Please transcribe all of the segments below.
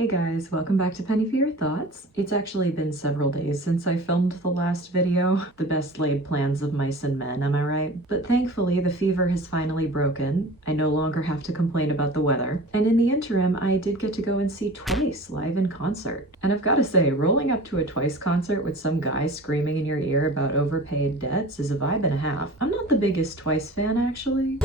Hey guys, welcome back to Penny for Your Thoughts. It's actually been several days since I filmed the last video. The best laid plans of mice and men, am I right? But thankfully the fever has finally broken. I no longer have to complain about the weather. And in the interim, I did get to go and see Twice live in concert. And I've got to say, rolling up to a Twice concert with some guy screaming in your ear about overpaid debts is a vibe and a half. I'm not the biggest Twice fan actually.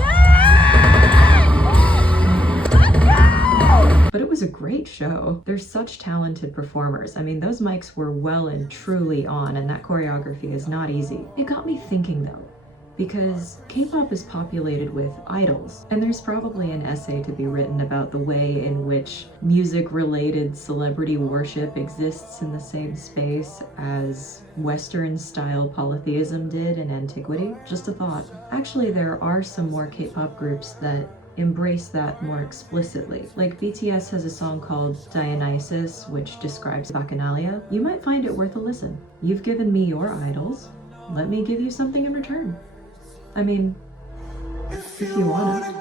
But it was a great show. They're such talented performers. I mean, those mics were well and truly on, and that choreography is not easy. It got me thinking though, because K-pop is populated with idols, and there's probably an essay to be written about the way in which music-related celebrity worship exists in the same space as Western-style polytheism did in antiquity. Just a thought. Actually, there are some more K-pop groups that embrace that more explicitly. Like BTS has a song called Dionysus, which describes Bacchanalia. You might find it worth a listen. You've given me your idols. Let me give you something in return. I mean, if you want it.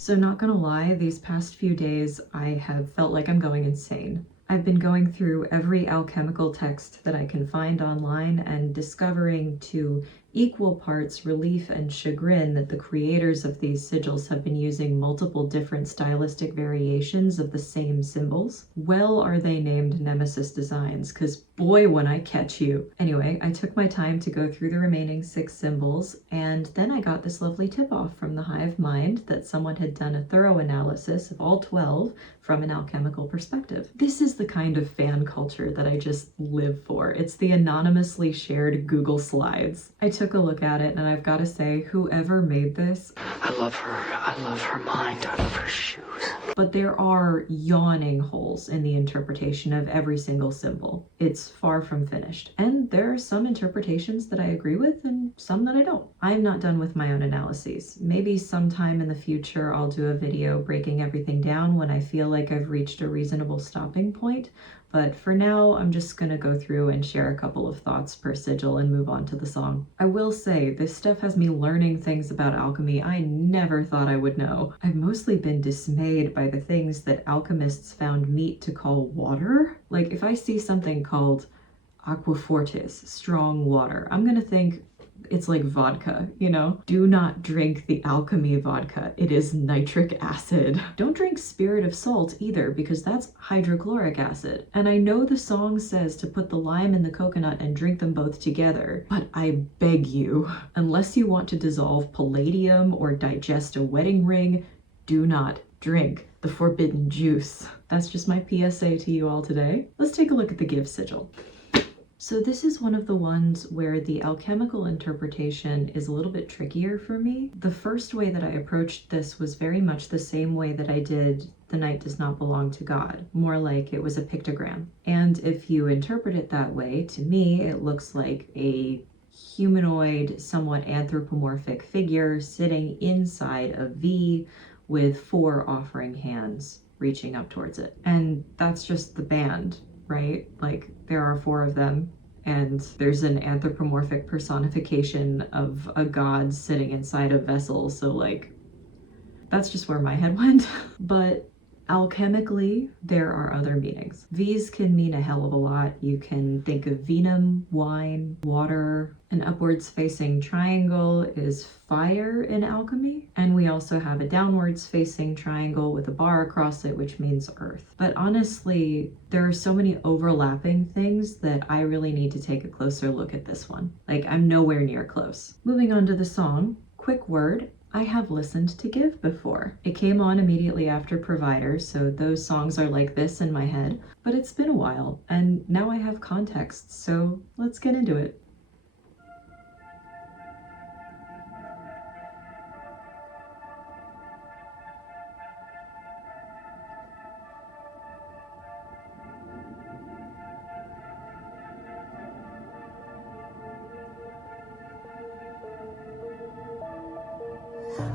So not gonna lie, these past few days I have felt like I'm going insane. I've been going through every alchemical text that I can find online and discovering to equal parts relief and chagrin that the creators of these sigils have been using multiple different stylistic variations of the same symbols. Well are they named Nemesis designs, because boy when I catch you. Anyway, I took my time to go through the remaining 6 symbols, and then I got this lovely tip-off from the Hive Mind that someone had done a thorough analysis of all 12 from an alchemical perspective. This is the kind of fan culture that I just live for. It's the anonymously shared Google Slides. I took a look at it and I've got to say, whoever made this, I love her mind, I love her shoes. But there are yawning holes in the interpretation of every single symbol. It's far from finished. And there are some interpretations that I agree with and some that I don't. I'm not done with my own analyses. Maybe sometime in the future I'll do a video breaking everything down when I feel like I've reached a reasonable stopping point. But for now, I'm just gonna go through and share a couple of thoughts per sigil and move on to the song. I will say, this stuff has me learning things about alchemy I never thought I would know. I've mostly been dismayed by the things that alchemists found meet to call water. Like, if I see something called aqua fortis, strong water, I'm gonna think it's like vodka, you know? Do not drink the alchemy vodka. It is nitric acid. Don't drink spirit of salt either, because that's hydrochloric acid. And I know the song says to put the lime in the coconut and drink them both together, but I beg you, unless you want to dissolve palladium or digest a wedding ring, do not drink the forbidden juice. That's just my PSA to you all today. Let's take a look at the Give sigil. So this is one of the ones where the alchemical interpretation is a little bit trickier for me. The first way that I approached this was very much the same way that I did The Night Does Not Belong to God, more like it was a pictogram. And if you interpret it that way, to me, it looks like a humanoid, somewhat anthropomorphic figure sitting inside a V with 4 offering hands reaching up towards it. And that's just the band, right? Like, there are 4 of them, and there's an anthropomorphic personification of a god sitting inside a vessel, so like, that's just where my head went. But alchemically, there are other meanings. V's can mean a hell of a lot. You can think of venom, wine, water. An upwards facing triangle is fire in alchemy. And we also have a downwards facing triangle with a bar across it, which means earth. But honestly, there are so many overlapping things that I really need to take a closer look at this one. Like, I'm nowhere near close. Moving on to the song, quick word. I have listened to Give before. It came on immediately after Provider, so those songs are like this in my head, but it's been a while, and now I have context, so let's get into it.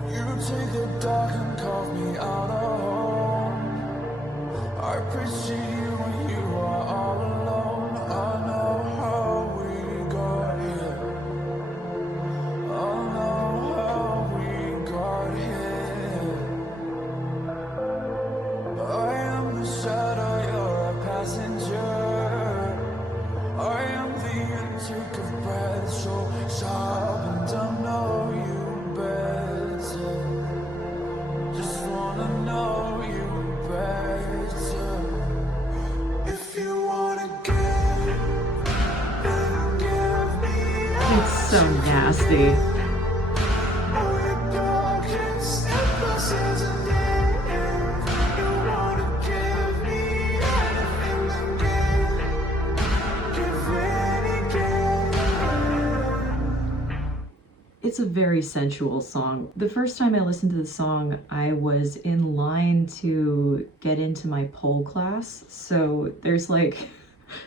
You take the dark and carve me out a home. I appreciate you when you are all alone. I know how we got here. I know how we see. It's a very sensual song. The first time I listened to the song, I was in line to get into my pole class, so there's like,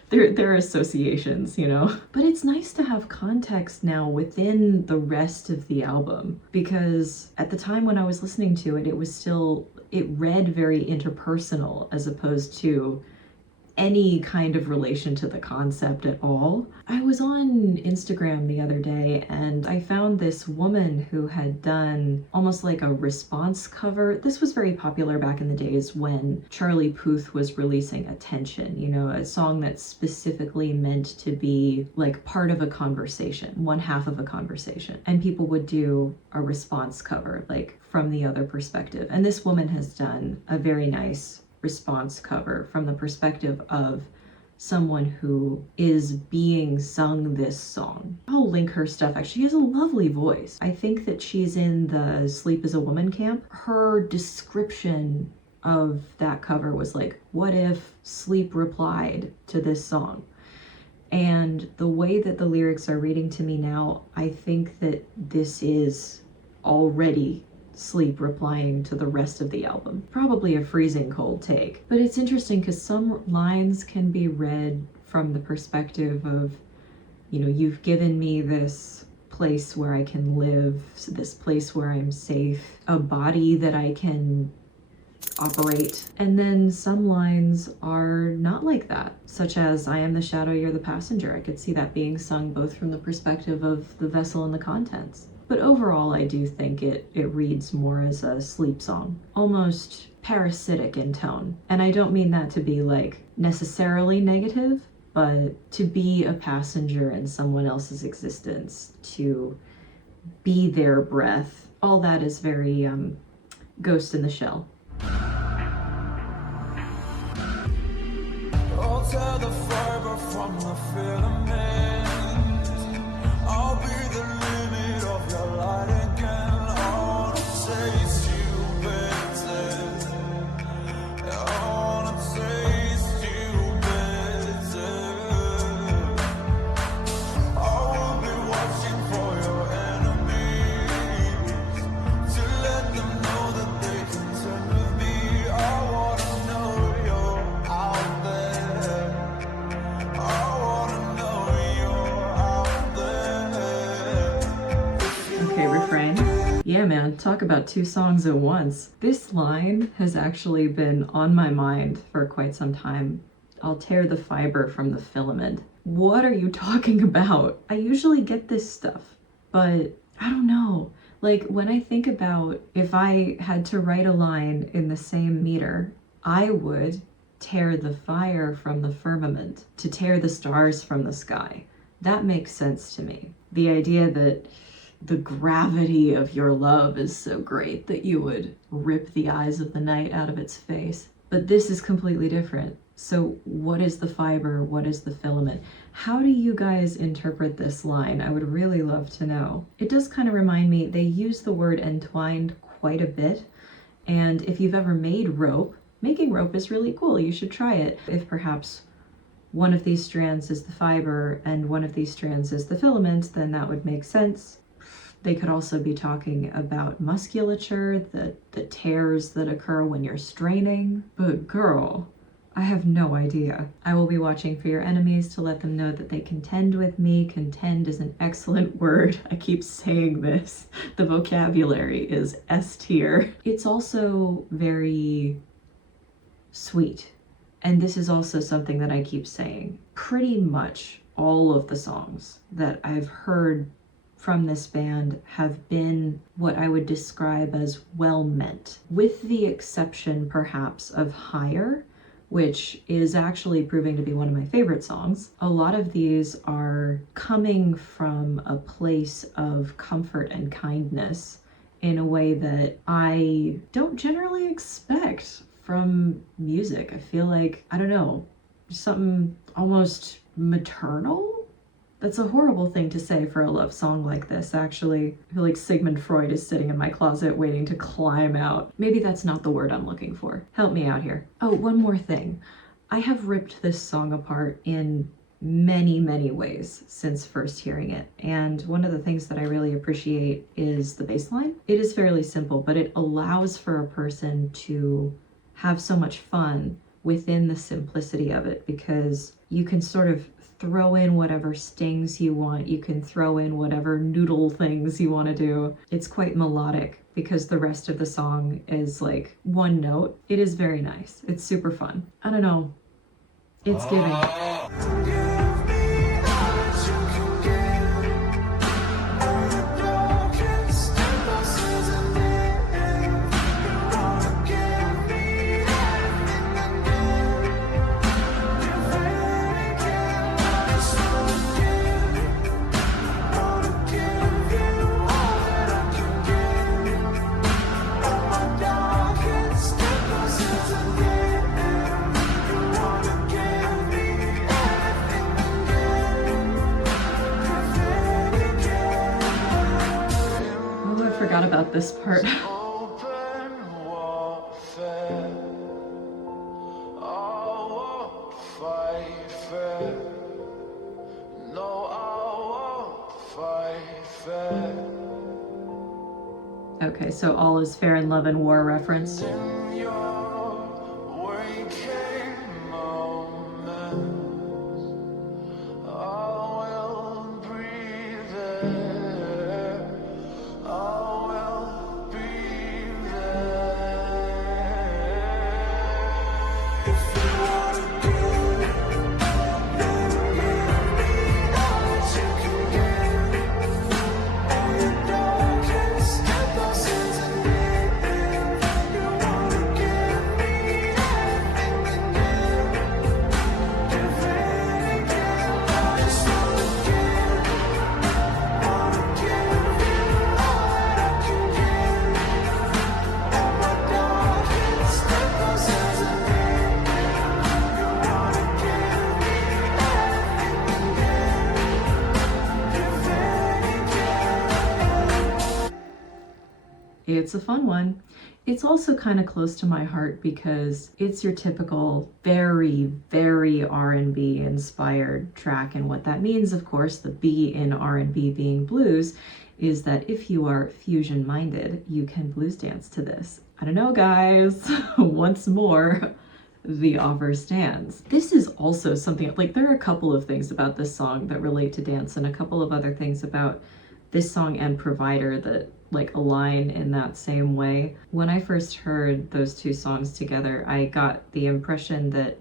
there are associations, you know? But it's nice to have context now within the rest of the album, because at the time when I was listening to it, it read very interpersonal as opposed to any kind of relation to the concept at all. I was on Instagram the other day and I found this woman who had done almost like a response cover. This was very popular back in the days when Charlie Puth was releasing Attention, you know, a song that's specifically meant to be like part of a conversation, one half of a conversation. And people would do a response cover, like from the other perspective. And this woman has done a very nice response cover from the perspective of someone who is being sung this song. I'll link her stuff. Actually, she has a lovely voice. I think that she's in the Sleep as a Woman camp. Her description of that cover was like, what if Sleep replied to this song? And the way that the lyrics are reading to me now, I think that this is already Sleep replying to the rest of the album. Probably a freezing cold take. But it's interesting because some lines can be read from the perspective of, you know, you've given me this place where I can live, this place where I'm safe, a body that I can operate. And then some lines are not like that, such as I am the shadow, you're the passenger. I could see that being sung both from the perspective of the vessel and the contents. But overall, I do think it reads more as a sleep song, almost parasitic in tone. And I don't mean that to be like necessarily negative, but to be a passenger in someone else's existence, to be their breath, all that is very Ghost in the Shell. I'll tear the fiber from the filament. I'll be the limit of your light again. I wanna taste you better. I wanna taste you better. I will be watching for your enemies to let them know that they can turn with me. I wanna know you're out there. I wanna know you're out there. Okay, refrain. Yeah, man, talk about two songs at once. This line has actually been on my mind for quite some time. I'll tear the fiber from the filament. What are you talking about? I usually get this stuff, but I don't know. Like, when I think about if I had to write a line in the same meter, I would tear the fire from the firmament, to tear the stars from the sky. That makes sense to me. The idea that the gravity of your love is so great that you would rip the eyes of the night out of its face. But this is completely different. So what is the fiber? What is the filament? How do you guys interpret this line? I would really love to know. It does kind of remind me, they use the word entwined quite a bit. And if you've ever made rope, making rope is really cool. You should try it. If perhaps one of these strands is the fiber and one of these strands is the filament, then that would make sense. They could also be talking about musculature, the tears that occur when you're straining. But girl, I have no idea. I will be watching for your enemies to let them know that they contend with me. Contend is an excellent word. I keep saying this. The vocabulary is S tier. It's also very sweet. And this is also something that I keep saying. Pretty much all of the songs that I've heard from this band have been what I would describe as well meant, with the exception perhaps of Higher, which is actually proving to be one of my favorite songs. A lot of these are coming from a place of comfort and kindness in a way that I don't generally expect from music. I feel like, I don't know, something almost maternal That's a horrible thing to say for a love song like this, actually. I feel like Sigmund Freud is sitting in my closet waiting to climb out. Maybe that's not the word I'm looking for. Help me out here. Oh, one more thing. I have ripped this song apart in many ways since first hearing it. And one of the things that I really appreciate is the bass line. It is fairly simple, but it allows for a person to have so much fun within the simplicity of it, because you can sort of throw in whatever stings you want. You can throw in whatever noodle things you want to do. It's quite melodic because the rest of the song is like one note. It is very nice. It's super fun. I don't know. It's giving. Forgot about this part. Open warfare. I won't fight fair. No, I won't fight fair. Okay, so all is fair in love and war reference. In your waking moments, I will breathe there. I will be there. If you wanna give, then give me all that you can give. And you don't step us into me. You wanna give me everything again. Give it again. I just wanna give you all that I can give. Oh my God, step us into me. You wanna give me everything again. Give it again. It's a fun one. It's also kind of close to my heart because it's your typical very R&B inspired track, and what that means, of course, the B in R&B being blues, is that if you are fusion minded, you can blues dance to this. I don't know, guys. Once more, the offer stands. This is also something, like, there are a couple of things about this song that relate to dance, and a couple of other things about this song and Provider that like align in that same way. When I first heard those two songs together, I got the impression that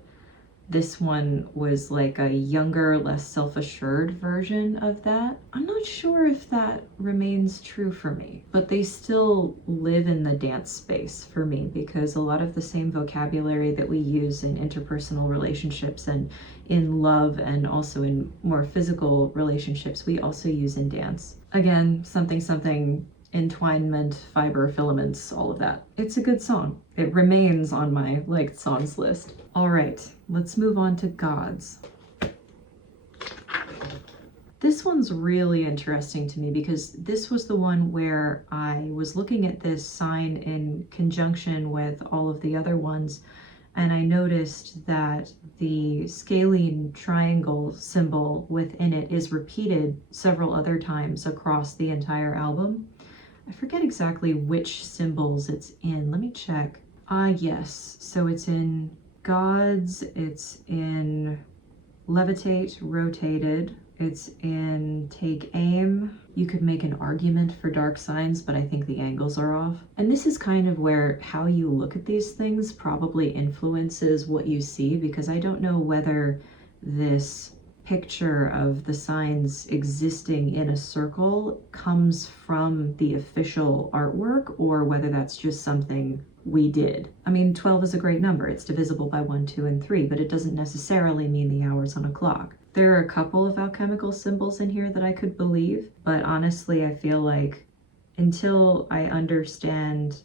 this one was like a younger, less self-assured version of that. I'm not sure if that remains true for me, but they still live in the dance space for me, because a lot of the same vocabulary that we use in interpersonal relationships and in love and also in more physical relationships, we also use in dance. Again, something, entwinement, fiber, filaments, all of that. It's a good song. It remains on my liked songs list. All right, let's move on to Gods. This one's really interesting to me because this was the one where I was looking at this sign in conjunction with all of the other ones, and I noticed that the scalene triangle symbol within it is repeated several other times across the entire album. I forget exactly which symbols it's in. Let me check. Yes. So it's in Gods, it's in Levitate, Rotated, it's in Take Aim. You could make an argument for Dark Signs, but I think the angles are off. And this is kind of where how you look at these things probably influences what you see, because I don't know whether this picture of the signs existing in a circle comes from the official artwork or whether that's just something we did. I mean, 12 is a great number. It's divisible by 1, 2, and 3, but it doesn't necessarily mean the hours on a clock. There are a couple of alchemical symbols in here that I could believe, but honestly, I feel like until I understand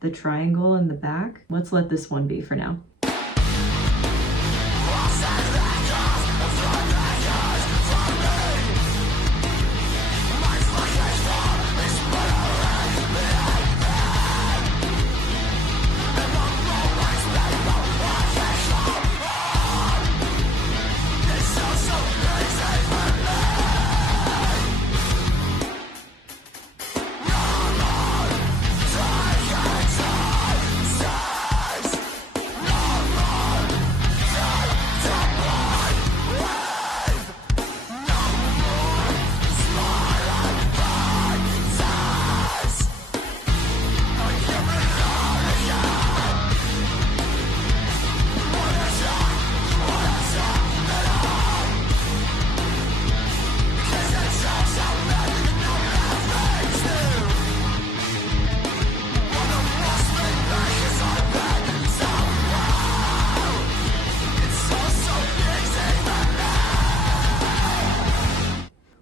the triangle in the back, let's let this one be for now.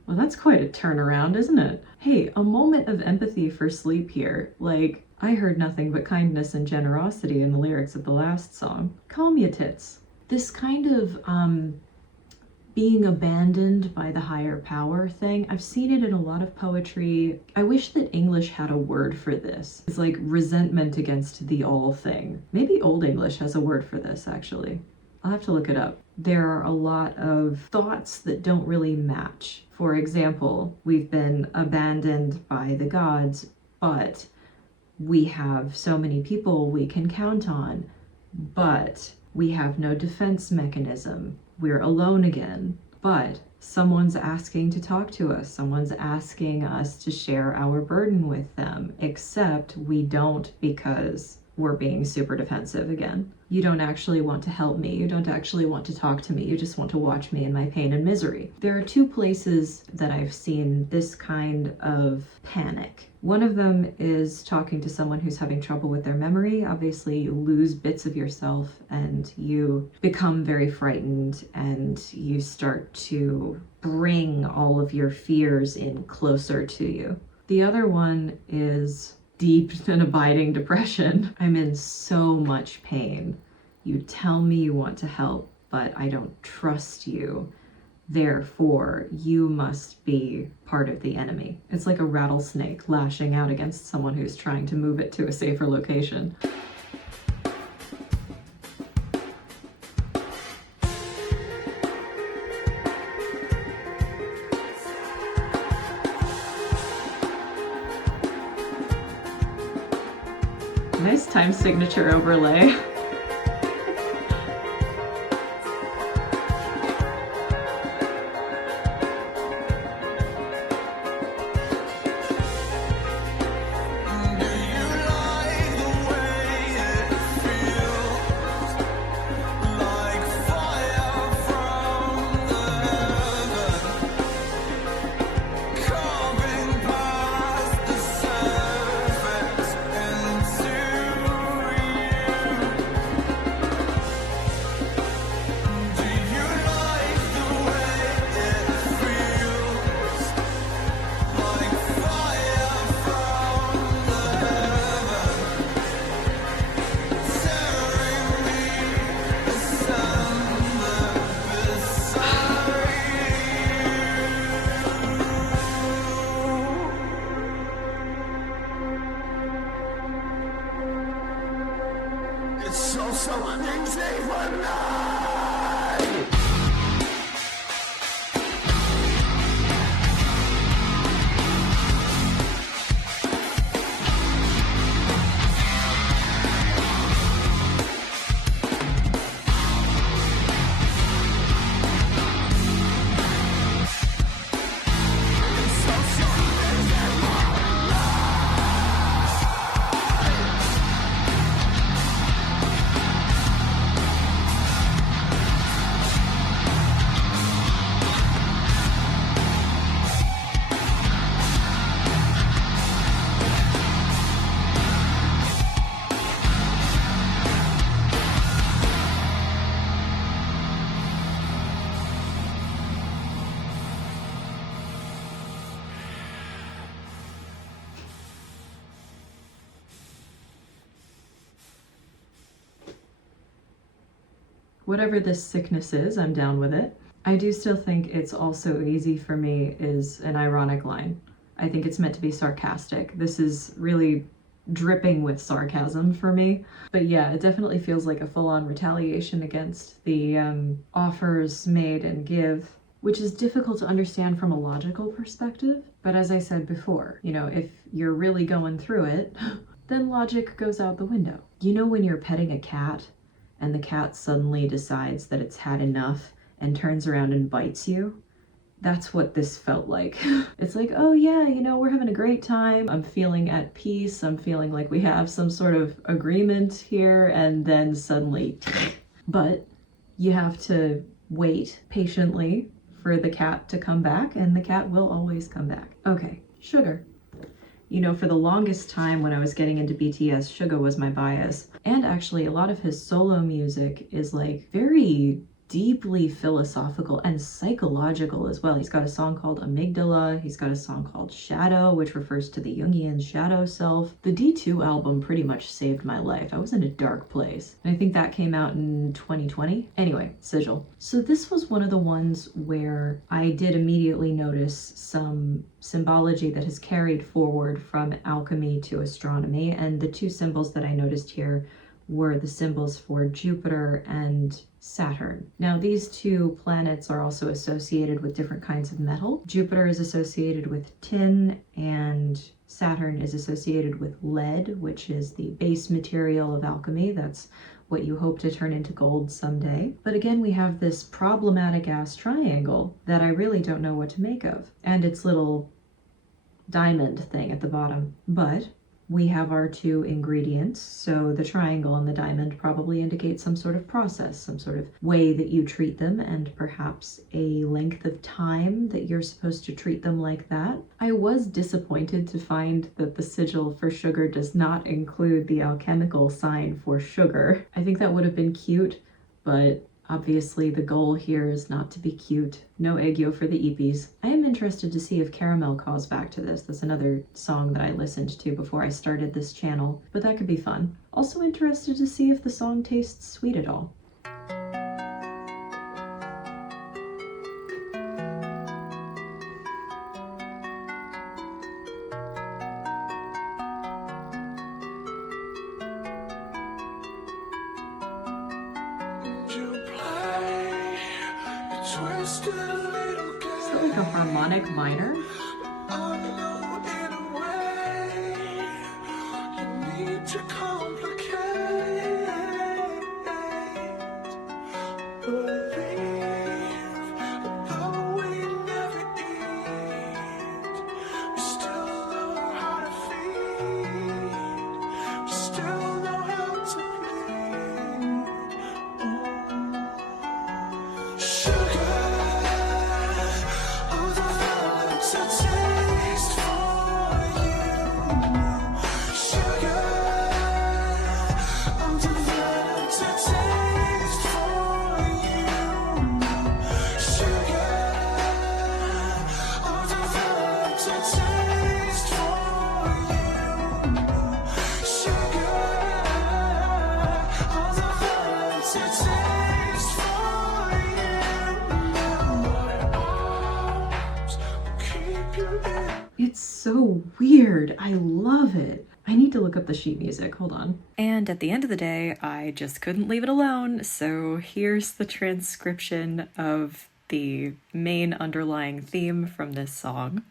Well, that's quite a turnaround, isn't it? Hey, a moment of empathy for Sleep here. Like, I heard nothing but kindness and generosity in the lyrics of the last song. Calm ya tits. This kind of, being abandoned by the higher power thing, I've seen it in a lot of poetry. I wish that English had a word for this. It's like resentment against the all thing. Maybe Old English has a word for this, actually. I'll have to look it up. There are a lot of thoughts that don't really match. For example, we've been abandoned by the gods, but we have so many people we can count on, but we have no defense mechanism. We're alone again, but someone's asking to talk to us. Someone's asking us to share our burden with them, except we don't because we're being super defensive again. You don't actually want to help me. You don't actually want to talk to me. You just want to watch me in my pain and misery. There are two places that I've seen this kind of panic. One of them is talking to someone who's having trouble with their memory. Obviously, you lose bits of yourself and you become very frightened and you start to bring all of your fears in closer to you. The other one is deep and abiding depression. I'm in so much pain. You tell me you want to help, but I don't trust you. Therefore, you must be part of the enemy. It's like a rattlesnake lashing out against someone who's trying to move it to a safer location. Nice time signature overlay. Whatever this sickness is, I'm down with it. I do still think it's also easy for me is an ironic line. I think it's meant to be sarcastic. This is really dripping with sarcasm for me. But yeah, it definitely feels like a full-on retaliation against the offers made and give, which is difficult to understand from a logical perspective. But as I said before, you know, if you're really going through it, then logic goes out the window. You know when you're petting a cat and the cat suddenly decides that it's had enough and turns around and bites you? That's what this felt like. It's like, oh yeah, you know, we're having a great time. I'm feeling at peace. I'm feeling like we have some sort of agreement here, and then suddenly, but you have to wait patiently for the cat to come back, and the cat will always come back. Okay, Sugar. You know, for the longest time when I was getting into BTS, Suga was my bias. And actually, a lot of his solo music is like very deeply philosophical and psychological as well. He's got a song called Amygdala. He's got a song called Shadow, which refers to the Jungian shadow self. The D2 album pretty much saved my life. I was in a dark place. And I think that came out in 2020. Anyway, Sigil. So this was one of the ones where I did immediately notice some symbology that has carried forward from alchemy to astronomy. And the two symbols that I noticed here were the symbols for Jupiter and Saturn. Now, these two planets are also associated with different kinds of metal. Jupiter is associated with tin, and Saturn is associated with lead, which is the base material of alchemy. That's what you hope to turn into gold someday. But again, we have this problematic ass triangle that I really don't know what to make of, and its little diamond thing at the bottom. But we have our two ingredients, so the triangle and the diamond probably indicate some sort of process, some sort of way that you treat them, and perhaps a length of time that you're supposed to treat them like that. I was disappointed to find that the sigil for sugar does not include the alchemical sign for sugar. I think that would have been cute, but obviously the goal here is not to be cute. No eggyo for the eepies. I am interested to see if Caramel calls back to this. That's another song that I listened to before I started this channel, but that could be fun. Also interested to see if the song tastes sweet at all. Is that like a harmonic minor? It's so weird. I love it. I need to look up the sheet music. Hold on. And at the end of the day, I just couldn't leave it alone. So here's the transcription of the main underlying theme from this song.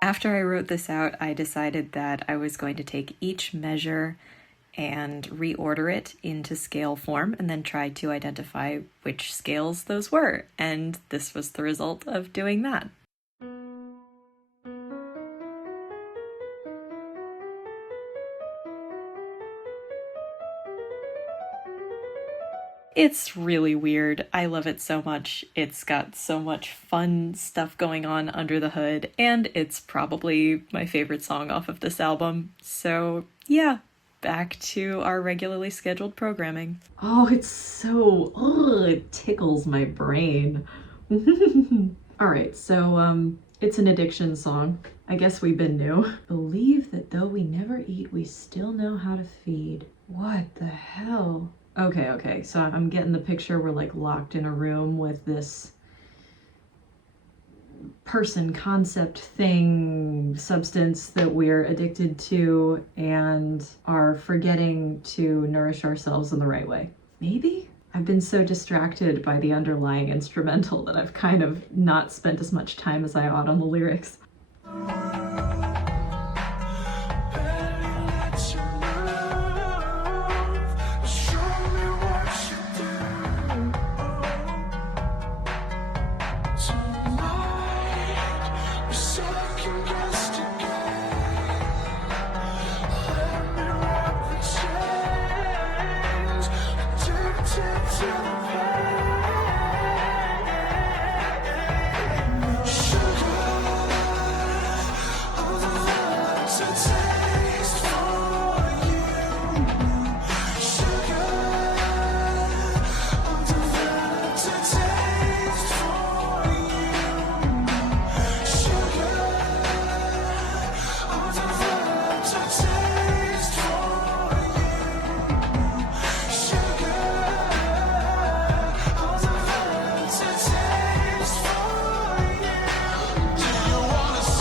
After I wrote this out, I decided that I was going to take each measure and reorder it into scale form and then try to identify which scales those were. And this was the result of doing that. It's really weird. I love it so much. It's got so much fun stuff going on under the hood, and it's probably my favorite song off of this album. So yeah, back to our regularly scheduled programming. Oh, it's so, it tickles my brain. All right, so it's an addiction song. I guess we've been new. Believe that though we never eat, we still know how to feed. What the hell? Okay, so I'm getting the picture. We're like locked in a room with this person, concept, thing, substance that we're addicted to and are forgetting to nourish ourselves in the right way. Maybe? I've been so distracted by the underlying instrumental that I've kind of not spent as much time as I ought on the lyrics.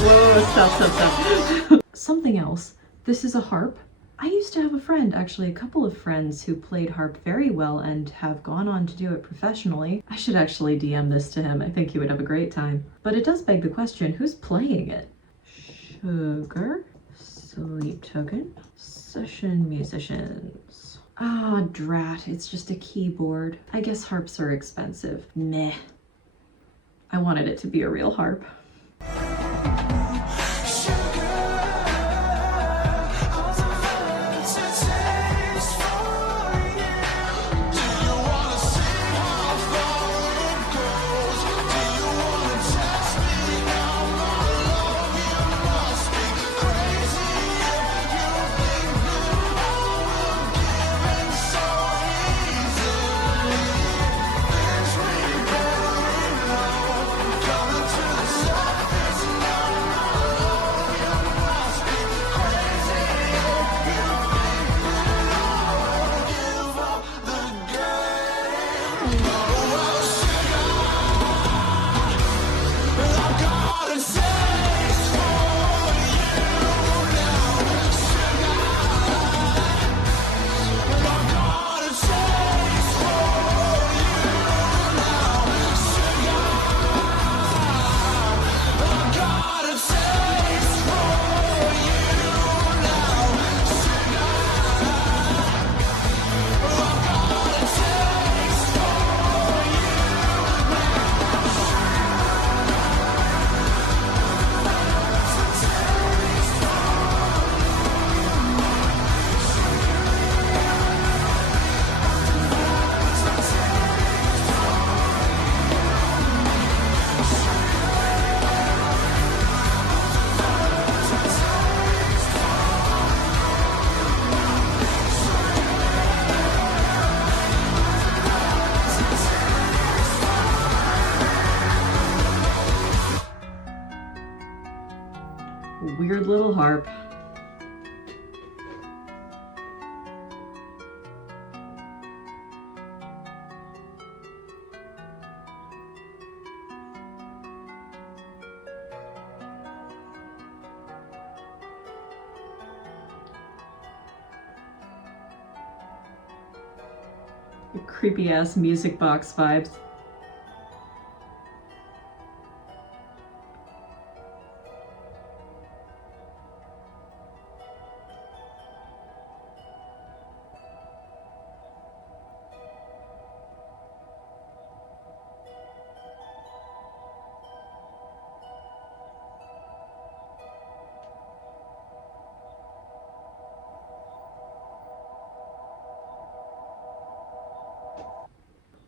Whoa, stop. Something else. This is a harp. I used to have a friend, actually a couple of friends, who played harp very well and have gone on to do it professionally. I should actually DM this to him. I think he would have a great time. But it does beg the question, who's playing it? Sugar, sleep token, session musicians. Ah, drat, it's just a keyboard. I guess harps are expensive. Meh. I wanted it to be a real harp. Weird little harp. Creepy ass music box vibes.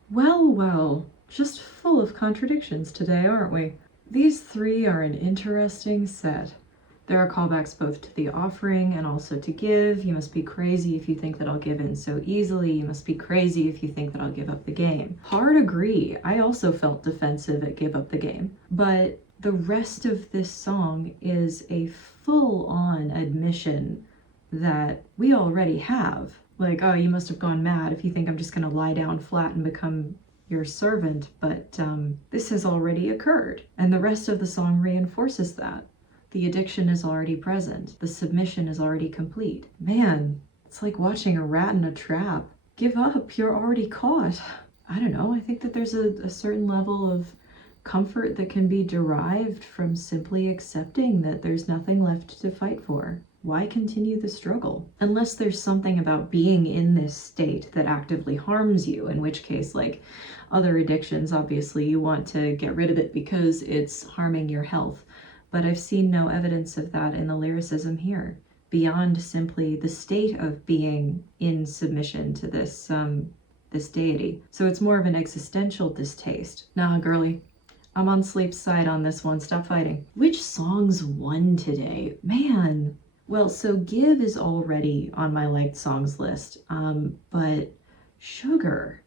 Well, just full of contradictions today, aren't we? These three are an interesting set. There are callbacks both to the offering and also to give. You must be crazy if you think that I'll give in so easily. You must be crazy if you think that I'll give up the game. Hard agree. I also felt defensive at give up the game. But the rest of this song is a full-on admission that we already have. Like, oh, you must have gone mad if you think I'm just gonna lie down flat and become your servant, but this has already occurred. And the rest of the song reinforces that. The addiction is already present. The submission is already complete. Man, it's like watching a rat in a trap. Give up, you're already caught. I don't know, I think that there's a certain level of comfort that can be derived from simply accepting that there's nothing left to fight for. Why continue the struggle? Unless there's something about being in this state that actively harms you, in which case, like other addictions, obviously you want to get rid of it because it's harming your health. But I've seen no evidence of that in the lyricism here, beyond simply the state of being in submission to this deity. So it's more of an existential distaste. Nah, girly, I'm on Sleep's side on this one. Stop fighting. Which songs won today? Man. Well, so Give is already on my liked songs list, but Sugar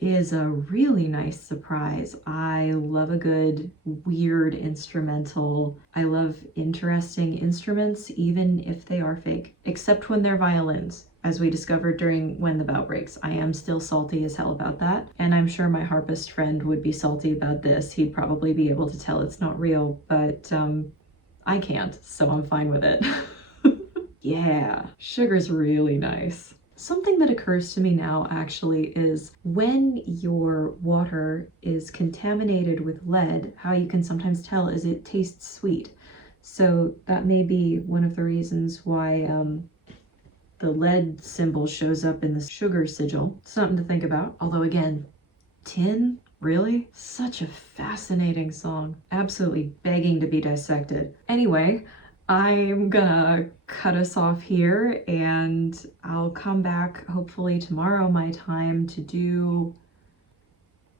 is a really nice surprise. I love a good, weird instrumental. I love interesting instruments, even if they are fake, except when they're violins, as we discovered during When the Bout Breaks. I am still salty as hell about that, and I'm sure my harpist friend would be salty about this. He'd probably be able to tell it's not real, but I can't, so I'm fine with it. Yeah, sugar's really nice. Something that occurs to me now actually is when your water is contaminated with lead, how you can sometimes tell is it tastes sweet. So that may be one of the reasons why the lead symbol shows up in the sugar sigil. Something to think about. Although again, tin? Really? Such a fascinating song. Absolutely begging to be dissected. Anyway, I'm gonna cut us off here and I'll come back hopefully tomorrow my time to do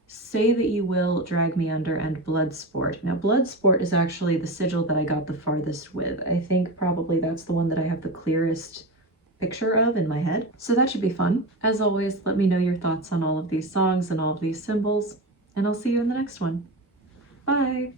Say That You Will, Drag Me Under, and Bloodsport. Now Bloodsport is actually the sigil that I got the farthest with. I think probably that's the one that I have the clearest picture of in my head. So that should be fun. As always, let me know your thoughts on all of these songs and all of these symbols, and I'll see you in the next one. Bye!